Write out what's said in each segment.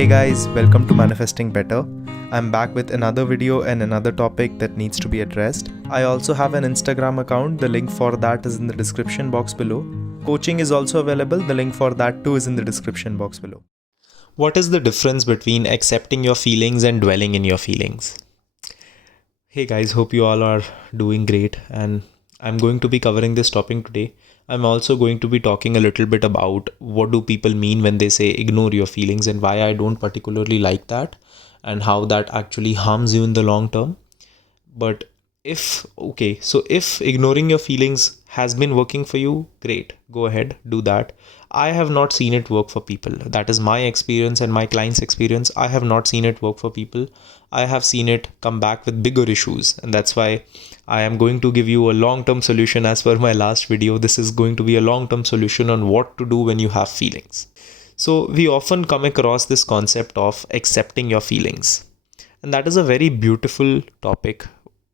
Hey guys, welcome to Manifesting Better. I'm back with another video and another topic that needs to be addressed. I also have an Instagram account. The link for that is in the description box below. Coaching is also available. The link for that too is in the description box below. What is the difference between accepting your feelings and dwelling in your feelings? Hey guys, hope you all are doing great, and I'm going to be covering this topic today. I'm also going to be talking a little bit about what do people mean when they say ignore your feelings and why I don't particularly like that and how that actually harms you in the long term. But if ignoring your feelings has been working for you, great, go ahead, do that. I have not seen it work for people. That is my experience and my client's experience. I have not seen it work for people. I have seen it come back with bigger issues, and that's why I am going to give you a long-term solution. As per my last video, this is going to be a long-term solution on what to do when you have feelings. So we often come across this concept of accepting your feelings. And that is a very beautiful topic,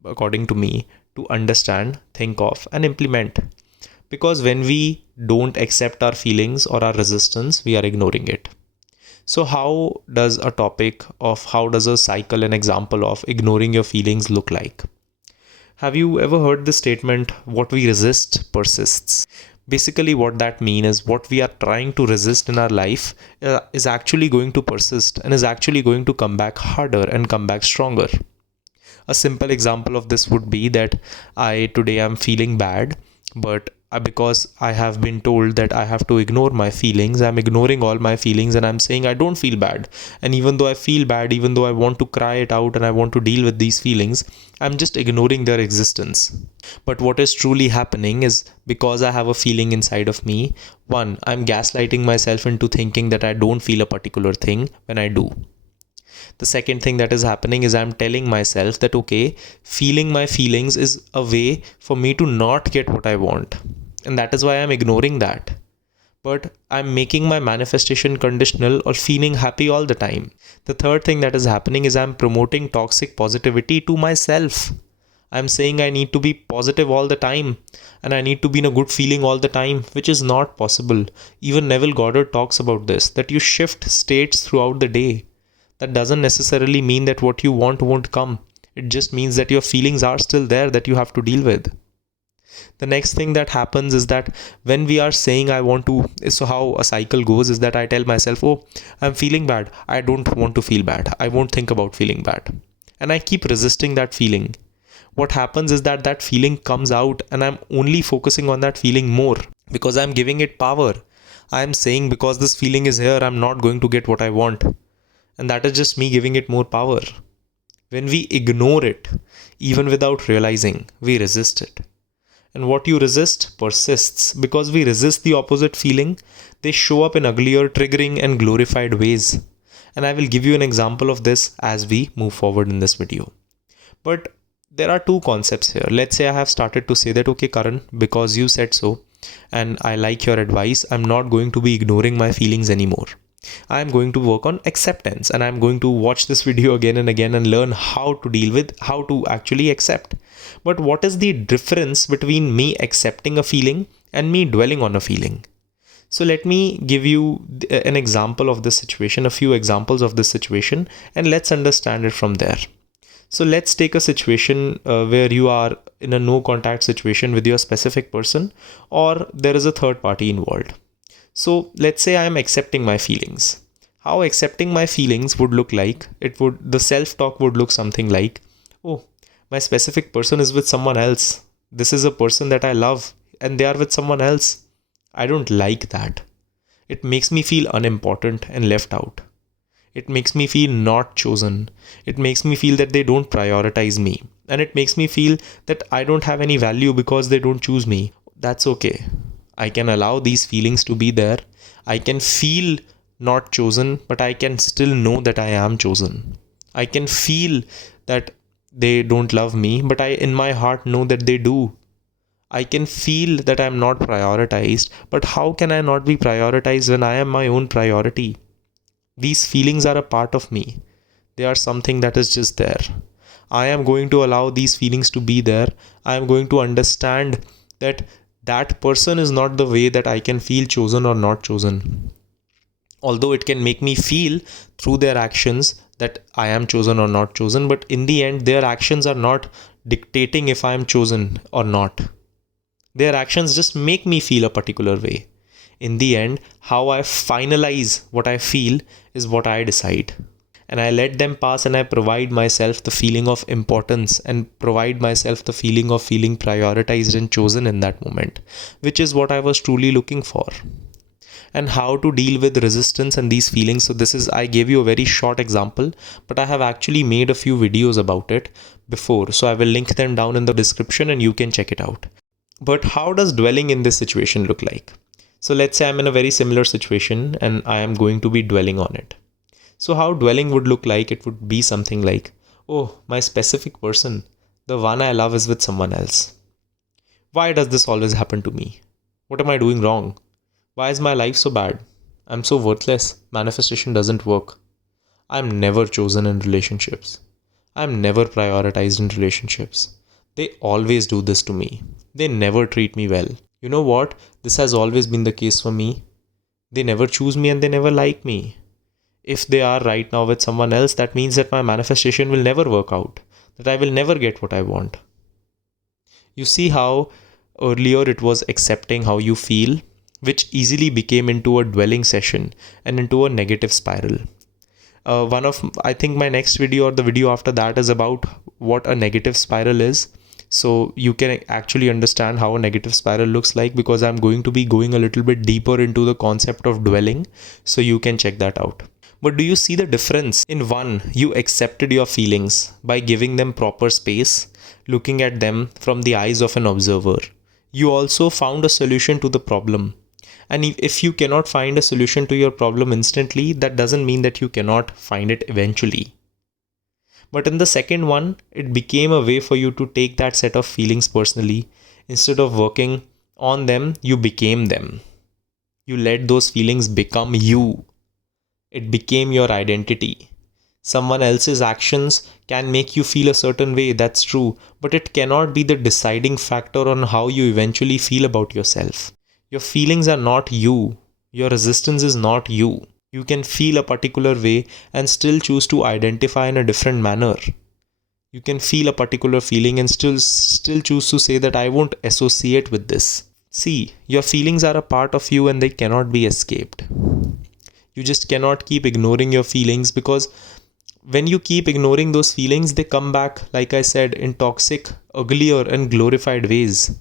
according to me, to understand, think of, and implement. Because when we don't accept our feelings or our resistance, we are ignoring it. So how does a cycle, an example of ignoring your feelings look like? Have you ever heard the statement, what we resist persists? Basically, what that means is what we are trying to resist in our life is actually going to persist and is actually going to come back harder and come back stronger. A simple example of this would be that today I'm feeling bad, but because I have been told that I have to ignore my feelings, I'm ignoring all my feelings and I'm saying I don't feel bad. And even though I feel bad, even though I want to cry it out and I want to deal with these feelings, I'm just ignoring their existence. But what is truly happening is, because I have a feeling inside of me, one, I'm gaslighting myself into thinking that I don't feel a particular thing when I do. The second thing that is happening is I'm telling myself that, okay, feeling my feelings is a way for me to not get what I want. And that is why I'm ignoring that. But I'm making my manifestation conditional or feeling happy all the time. The third thing that is happening is I'm promoting toxic positivity to myself. I'm saying I need to be positive all the time and I need to be in a good feeling all the time, which is not possible. Even Neville Goddard talks about this, that you shift states throughout the day. That doesn't necessarily mean that what you want won't come. It just means that your feelings are still there that you have to deal with. The next thing that happens is that when we are saying so how a cycle goes is that I tell myself, oh, I'm feeling bad. I don't want to feel bad. I won't think about feeling bad. And I keep resisting that feeling. What happens is that that feeling comes out and I'm only focusing on that feeling more because I'm giving it power. I'm saying because this feeling is here, I'm not going to get what I want. And that is just me giving it more power. When we ignore it, even without realizing, we resist it. And what you resist persists. Because we resist the opposite feeling, they show up in uglier, triggering, and glorified ways. And I will give you an example of this as we move forward in this video. But there are two concepts here. Let's say I have started to say that, okay, Karan, because you said so, and I like your advice, I'm not going to be ignoring my feelings anymore. I'm going to work on acceptance and I'm going to watch this video again and again and learn how to actually accept. But what is the difference between me accepting a feeling and me dwelling on a feeling? So let me give you an example of this situation, a few examples of this situation, and let's understand it from there. So let's take a situation where you are in a no contact situation with your specific person, or there is a third party involved. So let's say I am accepting my feelings. How accepting my feelings would look like, the self-talk would look something like, oh, my specific person is with someone else. This is a person that I love and they are with someone else. I don't like that. It makes me feel unimportant and left out. It makes me feel not chosen. It makes me feel that they don't prioritize me. And it makes me feel that I don't have any value because they don't choose me. That's okay. I can allow these feelings to be there. I can feel not chosen, but I can still know that I am chosen. I can feel that they don't love me, but I in my heart know that they do. I can feel that I'm not prioritized, but how can I not be prioritized when I am my own priority? These feelings are a part of me. They are something that is just there. I am going to allow these feelings to be there. I am going to understand that person is not the way that I can feel chosen or not chosen. Although it can make me feel through their actions that I am chosen or not chosen, but in the end, their actions are not dictating if I am chosen or not. Their actions just make me feel a particular way. In the end, how I finalize what I feel is what I decide. And I let them pass, and I provide myself the feeling of importance and provide myself the feeling of feeling prioritized and chosen in that moment, which is what I was truly looking for. And how to deal with resistance and these feelings. So this is, I gave you a very short example, but I have actually made a few videos about it before. So I will link them down in the description and you can check it out. But how does dwelling in this situation look like? So let's say I'm in a very similar situation and I am going to be dwelling on it. So how dwelling would look like, it would be something like, oh, my specific person, the one I love is with someone else. Why does this always happen to me? What am I doing wrong? Why is my life so bad? I'm so worthless. Manifestation doesn't work. I'm never chosen in relationships. I'm never prioritized in relationships. They always do this to me. They never treat me well. You know what? This has always been the case for me. They never choose me and they never like me. If they are right now with someone else, that means that my manifestation will never work out, that I will never get what I want. You see how earlier it was accepting how you feel, which easily became into a dwelling session and into a negative spiral. I think my next video or the video after that is about what a negative spiral is. So you can actually understand how a negative spiral looks like, because I'm going to be going a little bit deeper into the concept of dwelling. So you can check that out. But do you see the difference? In one, you accepted your feelings by giving them proper space, looking at them from the eyes of an observer. You also found a solution to the problem. And if you cannot find a solution to your problem instantly, that doesn't mean that you cannot find it eventually. But in the second one, it became a way for you to take that set of feelings personally. Instead of working on them, you became them. You let those feelings become you. It became your identity. Someone else's actions can make you feel a certain way, that's true, but it cannot be the deciding factor on how you eventually feel about yourself. Your feelings are not you. Your resistance is not you. You can feel a particular way and still choose to identify in a different manner. You can feel a particular feeling and still choose to say that I won't associate with this. See, your feelings are a part of you and they cannot be escaped. You just cannot keep ignoring your feelings, because when you keep ignoring those feelings, they come back, like I said, in toxic, uglier, and glorified ways.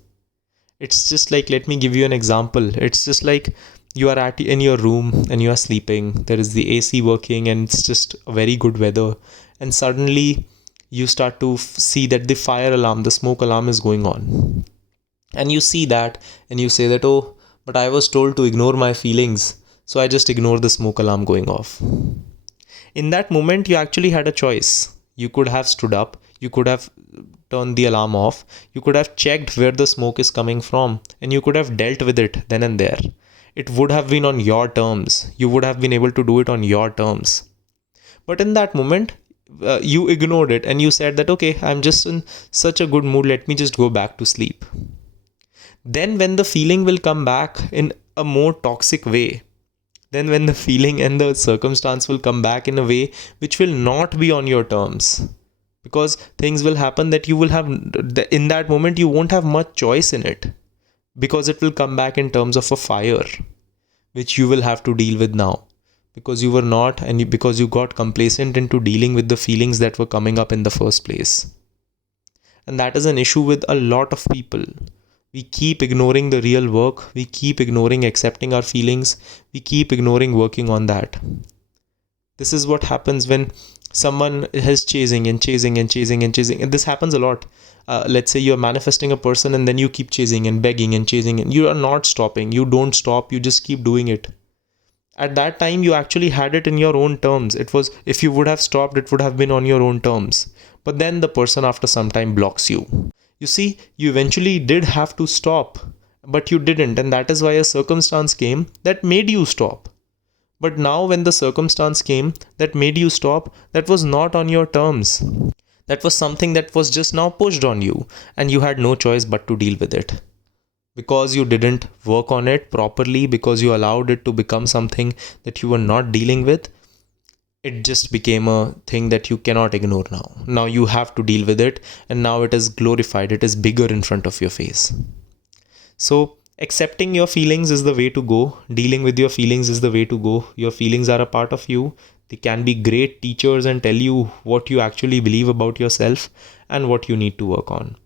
It's just like, let me give you an example. It's just like you are in your room and you are sleeping. There is the AC working and it's just a very good weather. And suddenly you start to see that the fire alarm, the smoke alarm is going on. And you see that and you say that, oh, but I was told to ignore my feelings. So I just ignore the smoke alarm going off. In that moment, you actually had a choice. You could have stood up. You could have turned the alarm off. You could have checked where the smoke is coming from, and you could have dealt with it then and there. It would have been on your terms. You would have been able to do it on your terms. But in that moment, you ignored it and you said that, okay, I'm just in such a good mood. Let me just go back to sleep. Then when the feeling will come back in a more toxic way, then when the feeling and the circumstance will come back in a way which will not be on your terms, because things will happen that you will have, in that moment you won't have much choice in it, because it will come back in terms of a fire which you will have to deal with now, because you were not, and because you got complacent into dealing with the feelings that were coming up in the first place. And that is an issue with a lot of people. We keep ignoring the real work. We keep ignoring accepting our feelings. We keep ignoring working on that. This is what happens when someone is chasing and chasing and chasing and chasing. And this happens a lot. Let's say you're manifesting a person and then you keep chasing and begging and chasing, and you are not stopping. You don't stop. You just keep doing it. At that time, you actually had it in your own terms. It was, if you would have stopped, it would have been on your own terms. But then the person after some time blocks you. You see, you eventually did have to stop, but you didn't. And that is why a circumstance came that made you stop. But now when the circumstance came that made you stop, that was not on your terms. That was something that was just now pushed on you, and you had no choice but to deal with it. because you didn't work on it properly, because you allowed it to become something that you were not dealing with, it just became a thing that you cannot ignore now. Now you have to deal with it, and now it is glorified, it is bigger in front of your face. So accepting your feelings is the way to go. Dealing with your feelings is the way to go. Your feelings are a part of you. They can be great teachers and tell you what you actually believe about yourself and what you need to work on.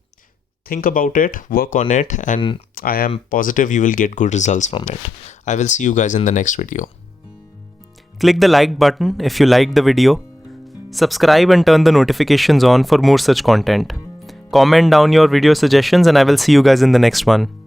Think about it, work on it, and I am positive you will get good results from it. I will see you guys in the next video. Click the like button if you liked the video. Subscribe and turn the notifications on for more such content. Comment down your video suggestions and I will see you guys in the next one.